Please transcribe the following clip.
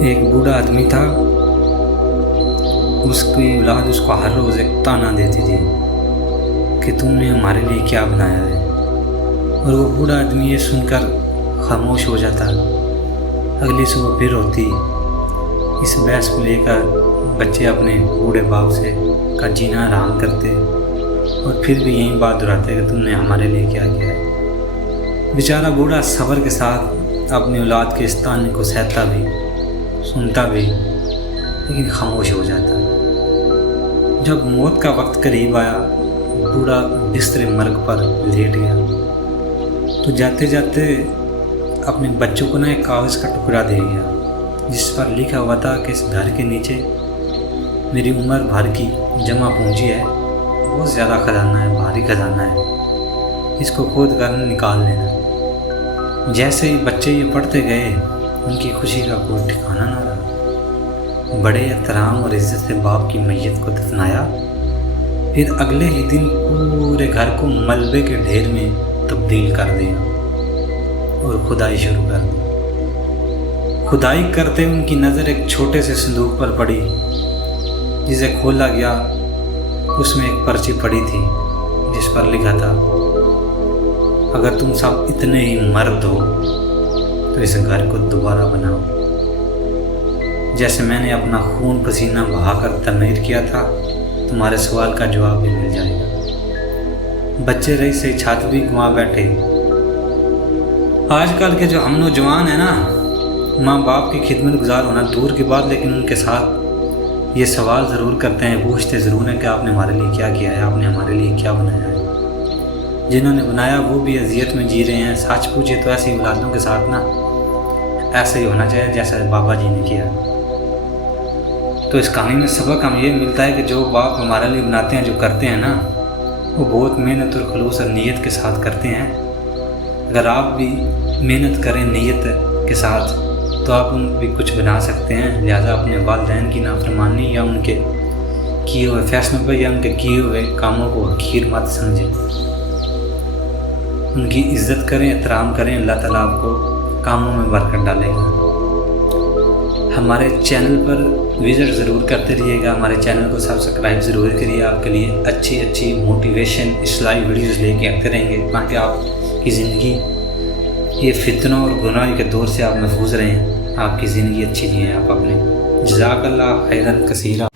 ایک بوڑھا آدمی تھا، اس کی اولاد اس کو ہر روز ایک تانا دیتی تھی کہ تم نے ہمارے لیے کیا بنایا ہے، اور وہ بوڑھا آدمی یہ سن کر خاموش ہو جاتا۔ اگلی صبح پھر ہوتی، اس بحث کو لے کر بچے اپنے بوڑھے باپ سے کا جینا آرام کرتے اور پھر بھی یہی بات دہراتے کہ تم نے ہمارے لیے کیا کیا ہے۔ بیچارہ بوڑھا صبر کے ساتھ اپنی اولاد کے اس تانے کو سہتا بھی، سنتا بھی، لیکن خاموش ہو جاتا۔ جب موت کا وقت قریب آیا، بوڑھا بستر مرگ پر لیٹ گیا تو جاتے جاتے اپنے بچوں کو ایک کاغذ کا ٹکڑا دے گیا جس پر لکھا ہوا تھا کہ اس گھر کے نیچے میری عمر بھر کی جمع پونجی ہے، بہت زیادہ خزانہ ہے، بھاری خزانہ ہے، اس کو کھود کر نکال لینا۔ جیسے ہی بچے یہ پڑھتے گئے، ان کی خوشی کا کوئی ٹھکانہ نہ رہا۔ بڑے احترام اور عزت سے باپ کی میت کو دفنایا، پھر اگلے ہی دن پورے گھر کو ملبے کے ڈھیر میں تبدیل کر دیا اور کھدائی شروع کر دی۔ کھدائی کرتے ان کی نظر ایک چھوٹے سے صندوق پر پڑی جسے کھولا گیا۔ اس میں ایک پرچی پڑی تھی جس پر لکھا تھا، اگر تم سب اتنے ہی مرد ہو تو اس گھر کو دوبارہ بناؤ، جیسے میں نے اپنا خون پسینہ بہا کر تعمیر کیا تھا، تمہارے سوال کا جواب بھی مل جائے گا۔ بچے رہی سے چھات بھی گنوا بیٹھے۔ آج کل کے جو ہم نوجوان ہیں نا، ماں باپ کی خدمت گزار ہونا دور کی بات، لیکن ان کے ساتھ یہ سوال ضرور کرتے ہیں، پوچھتے ضرور ہیں کہ آپ نے ہمارے لیے کیا کیا ہے، آپ نے ہمارے لیے کیا بنایا ہے۔ جنہوں نے بنایا وہ بھی اذیت میں جی رہے ہیں۔ سچ پوچھے تو ایسی اولادوں کے ساتھ نا ایسا ہی ہونا چاہیے جیسا بابا جی نے کیا۔ تو اس کہانی میں سبق ہمیں یہ ملتا ہے کہ جو باپ ہمارے لیے بناتے ہیں، جو کرتے ہیں نا، وہ بہت محنت اور خلوص اور نیت کے ساتھ کرتے ہیں۔ اگر آپ بھی محنت کریں نیت کے ساتھ تو آپ ان بھی کچھ بنا سکتے ہیں۔ لہٰذا اپنے والدین کی نافرمانی یا ان کے کیے ہوئے فیصلوں پہ یا ان کے کیے ہوئے کاموں کو حقیر مت سمجھیں، ان کی عزت کریں، احترام کریں۔ اللہ تعالیٰ آپ کو کاموں میں برکت ڈالے گا۔ ہمارے چینل پر وزٹ ضرور کرتے رہیے گا، ہمارے چینل کو سبسکرائب ضرور کریے۔ آپ کے لیے اچھی موٹیویشن اصلاحی ویڈیوز لے کے آتے رہیں گے تاکہ آپ کی زندگی یہ فتنوں اور گناہ کے دور سے آپ محفوظ رہیں، آپ کی زندگی اچھی جئیں۔ آپ اپنے جزاک اللہ خیرا کثیرا۔